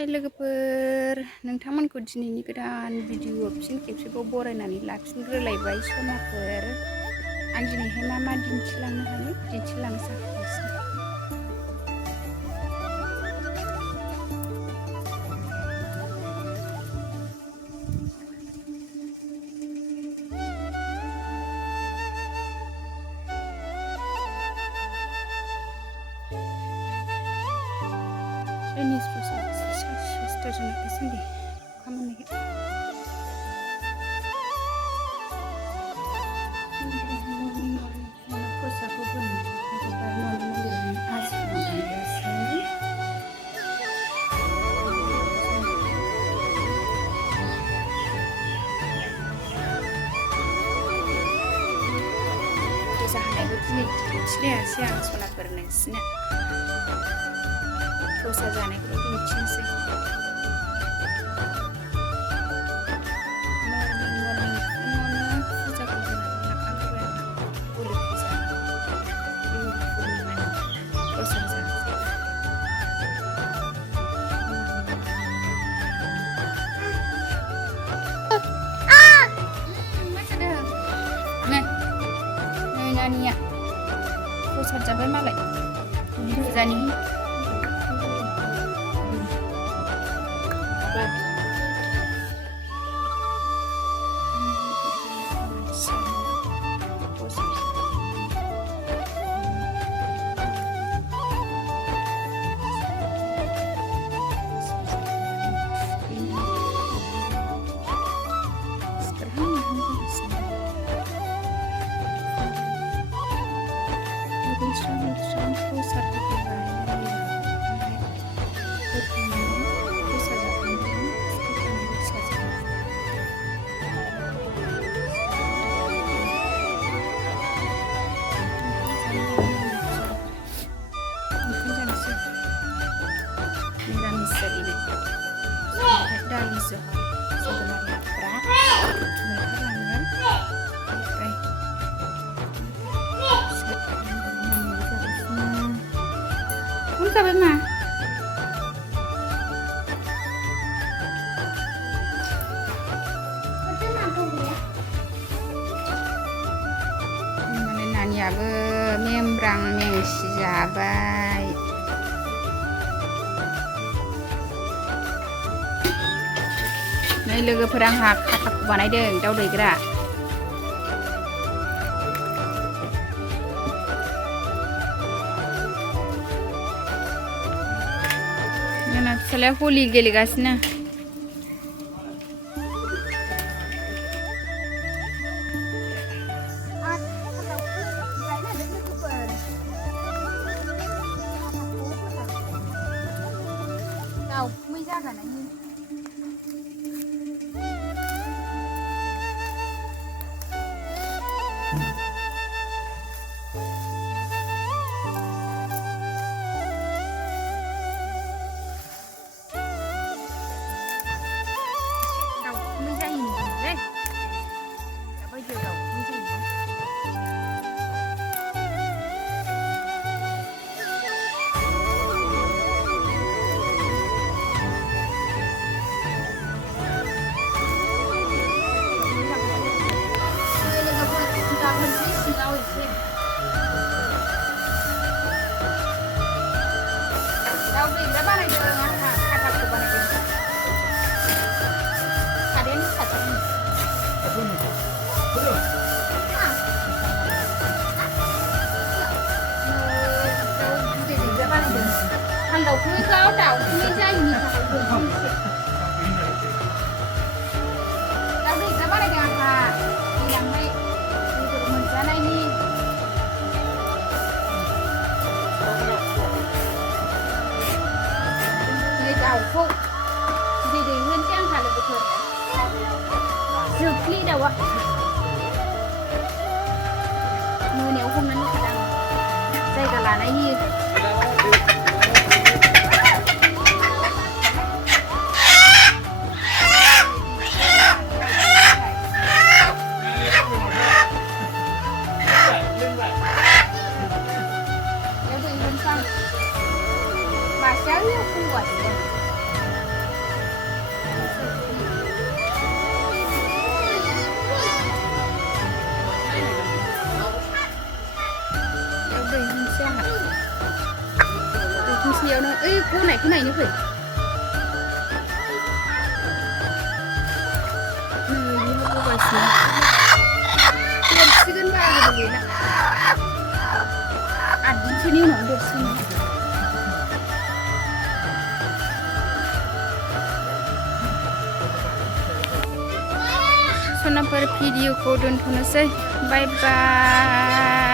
हाय लोगोफोर, नोंथांमोनखौ दिनैनि गोदान भिडिअ फिन खेबसेबाव बरायनानै लाफिनग्रोलायबाय समाफोर। आं दिनैहाय मा दिन्थिलांनो हायो दिन्थिलांनो सानगासिनो। Chinese sister na kasi hindi kamu nih siang sholat bernesnya dosa जानायखौ दिन्थिनोसै naniya pusat jabai malai zani sebenarnya berat kamu sampai mah naniyaबो membrang mengsi जाबाय नै लोगोफोर आंहा खाथाखौ बानायदों दाउ दैग्रा जोंना फिसालाया हलि गेलेगासिनो đầu cứ giáo đạo cứ ra nhìn thằng đường đâu đi ra bắt đây kìa hà thì làm mày đi tụi mình ra đây đi người giàu phụ gì để nguyên trang hà là được dược ly đâu ạ người nếu không nắn khả năng đây cả là này gì Mà cháu không quậy देरथोंसै आंहा देरथोंसैयावनो ओइ गनायखौ नायनो फै नै गगासिनो देरसिगोन बारा गोबाव गैला 8 दिनसोनि उनाव देरसिगोन सनाफोर भिडिअखौ दोनथ'नोसै बाय बाय